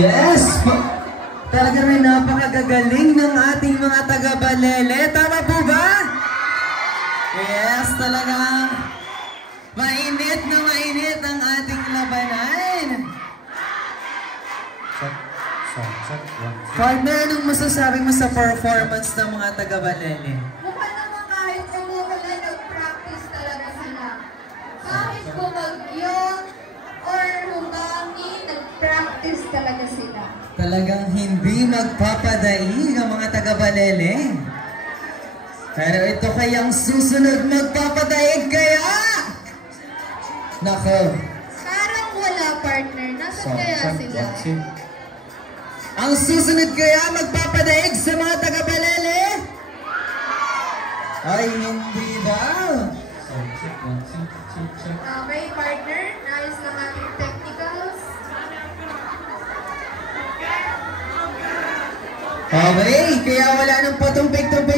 Yes! Talaga rin napakagagaling ng ating mga taga-Balele. Tama po ba? Yes, talagang mainit na mainit ang ating labanan. Partner, anong masasabi mo sa performance ng mga taga-Balele? Mukha naman kahit umuulan, nag-practice talaga sila. Kahit bumagyo or humangin, nag-practice talaga sila. Talagang hindi magpapadaig ang mga taga-Balele. Pero ito kayang susunod magpapadaig kaya? Nako. Parang wala, partner. Nasaan kaya sila? Ang susunod kaya magpapadaig sa mga taga-Balele? Ay, hindi daw. Okay, partner. Nais lang ating technicals. Okay, kaya wala nang patumpik-tumpik.